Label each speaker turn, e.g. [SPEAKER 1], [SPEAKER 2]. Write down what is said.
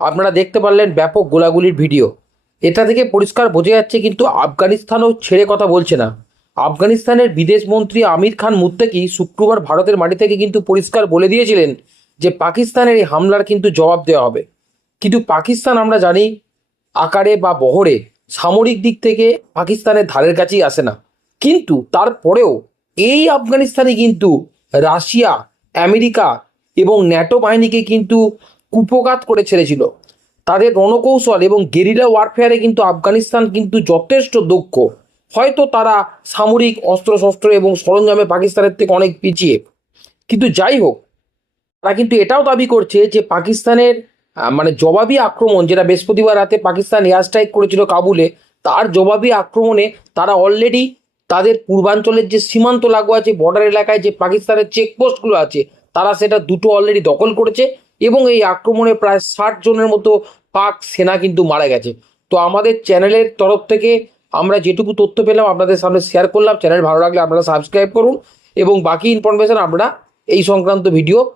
[SPEAKER 1] আপনারা দেখতে পারলেন ব্যাপক গোলাগুলির ভিডিও। এটা থেকে পরিষ্কার বোঝা যাচ্ছে কিন্তু আফগানিস্তানও ছেড়ে কথা বলছে না। আফগানিস্তানের বিদেশ মন্ত্রী আমির খান মুত্তাকি শুক্রবার ভারতের মাটি থেকে কিন্তু পরিষ্কার বলে দিয়েছিলেন যে পাকিস্তানের এই হামলার কিন্তু জবাব দেওয়া হবে। কিন্তু পাকিস্তান আমরা জানি আকারে বা বহরে সামরিক দিক থেকে পাকিস্তানের ধারের কাছেই আসে না। কিন্তু তারপরেও এই আফগানিস্তানে কিন্তু রাশিয়া, আমেরিকা এবং ন্যাটো বাহিনীকে কিন্তু কুপঘাত করে ছেড়েছিল। তাদের রণকৌশল এবং গেরিলা ওয়ারফেয়ারে কিন্তু আফগানিস্তান কিন্তু যথেষ্ট দক্ষ। হয়তো তারা সামরিক, অস্ত্রশস্ত্র এবং সরঞ্জামে পাকিস্তানের থেকে অনেক পিছিয়ে। কিন্তু যাই হোক, তারা কিন্তু এটাও দাবি করছে যে পাকিস্তানের মানে জবাবি আক্রমণ যেটা বৃহস্পতিবার রাতে পাকিস্তান এয়ার স্ট্রাইক করেছিল কাবুলে, তার জবাবি আক্রমণে তারা অলরেডি তাদের পূর্বাঞ্চলের যে সীমান্ত লাগু আছে বর্ডার এলাকায় যে পাকিস্তানের চেকপোস্টগুলো আছে, তারা সেটা দুটো অলরেডি দখল করেছে। এবং এই আক্রমণে প্রায় ষাট জনের মতো পাক সেনা কিন্তু মারা গেছে। তো আমাদের চ্যানেলের তরফ থেকে আমরা যেটুকু তথ্য পেলাম আপনাদের সামনে শেয়ার করলাম। চ্যানেল ভালো লাগলে আপনারা সাবস্ক্রাইব করুন এবং বাকি ইনফরমেশান আমরা এই সংক্রান্ত ভিডিও